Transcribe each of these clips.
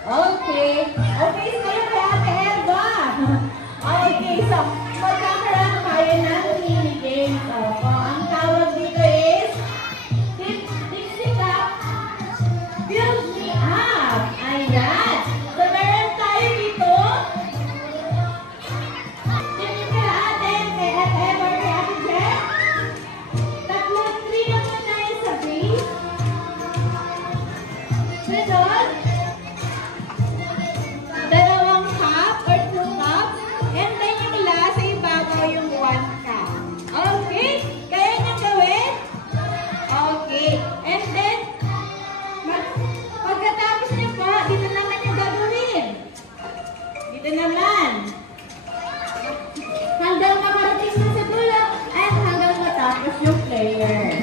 Okay. Okay, so kayo kay Ate Eva. Okay, so magkakaroon tayo ng mini-games. Ang tawag dito is Dixie Cup Build Me Up. Ayan. So meron tayo dito. Tingin ka Ate, kay Ate Eva, kay Ate Jen. Tatlong 3 naman tayo sa base. Ganon. Dalawang cup or 2 cups. And then yung last ay ibabaw yung 1 cup. Okay? Kaya niyo gawin? Okay. And then, pagkatapos niyo po, dito naman yung gagawin. Dito naman. Hanggang makarating na sa dulo at hanggang matapos yung player.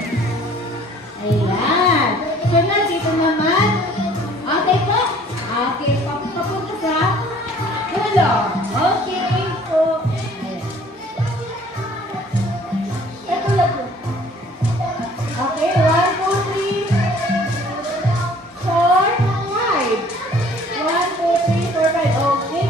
Ayan. So na, dito naman. Okay po? Okay. Papunta sa dulo. Okay po. Ito lang po. Okay. 1, 2, 3, 4, 5. 1, 2, 3, 4, 5. Okay.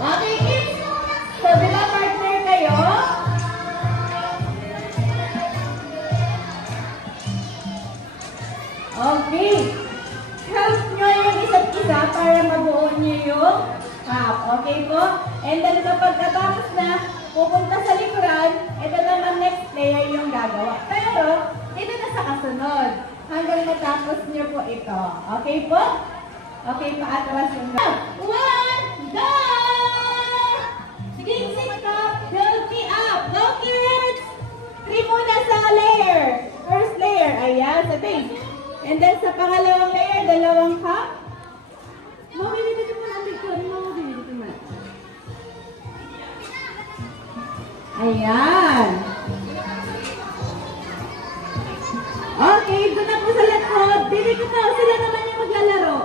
Okay, kids. So, di ba partner kayo? Okay. Help nyo yung isa't isa para mabuo nyo yung cup. Okay po? And then kapag katapos na, pupunta sa likuran, ito naman next player yung gagawa. Pero, ito na sa kasunod. Hanggang matapos nyo po ito. Okay po? Okay, paatras yung go. 1, go! Dixie Cup, build me up. Go kids! 3 muna sa layer. First layer, ayan, sa base. And then sa pangalawang layer, 2 cup. Mawili dito mo ang picture. Mawili dito mo. Ayan. Okay, doon na po sa likod. Dito na, sila naman yung maglalaro.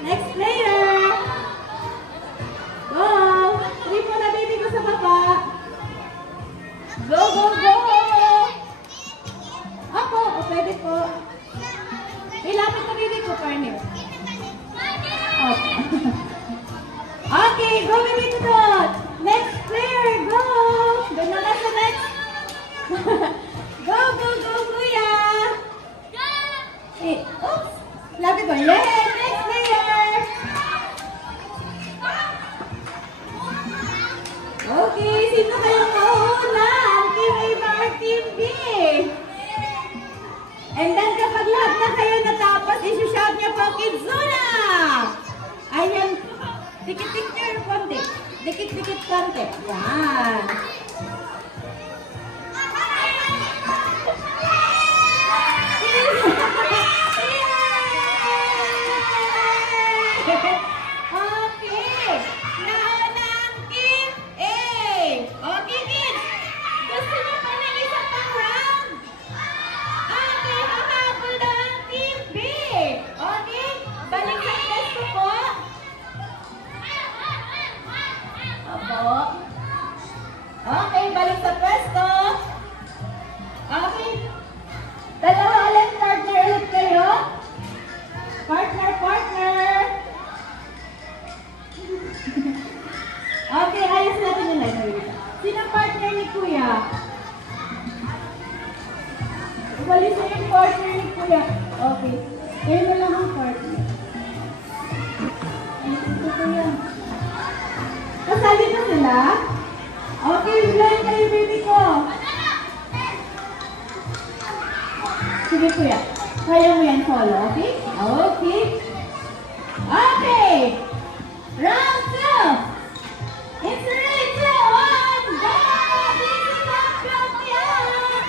Next player. Go! 3 po na baby ko sa baba. Go, go, go! Ako, o pwede po. Ilapit na baby ko, partner. Okay, go baby ko doon. Next player, go! Doon na sa next. Go, go, go, kuya! Oops! Lapit ba? Yay! Next player! Okay, sino kayong mauna? Ang Team A ba or Team B? And then kapag lahat na kayo natapos, isushout niyo po, Kidzuna! Ayan. Dikit-dikit konti. Dikit-dikit konti. Yan. Okay. Nauna ang Team A. Okay, kids. Gusto niyo pa ng isa pang round? Okay, hahabol na ang Team B. Okay? Balik sa pwesto po. Opo. Okay, balik sa pwesto. Okay. Dalawa ulit, partner ulit kayo. Partner, partner. Okay, ayos natin yung live. Sino partner ni Kuya? Uwalis na yung partner ni Kuya. Okay. Kayo na lang ang partner. Ay, ito Kuya. Kasali na sila? Okay, blind kayo baby ko. Sige Kuya. Kaya mo yan solo, okay? Okay. Okay. Round 2. It's 3, 2, 1, go! Dixie Cup, build me up!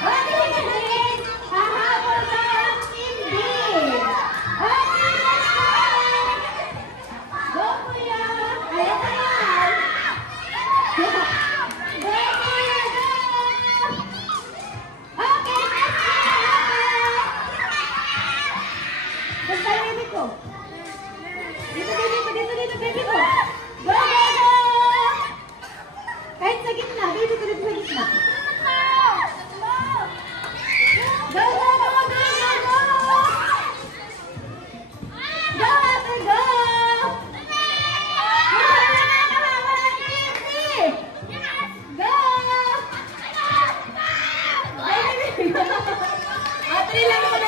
Okay, guys. Hahabol na ang Team B. Okay, let's go! Go, Kuya! Ayan na yan! Go, Kuya, go! Okay, let's go! Basta yung ko. Dito, dito, dito, dito, dito. Konti lang muna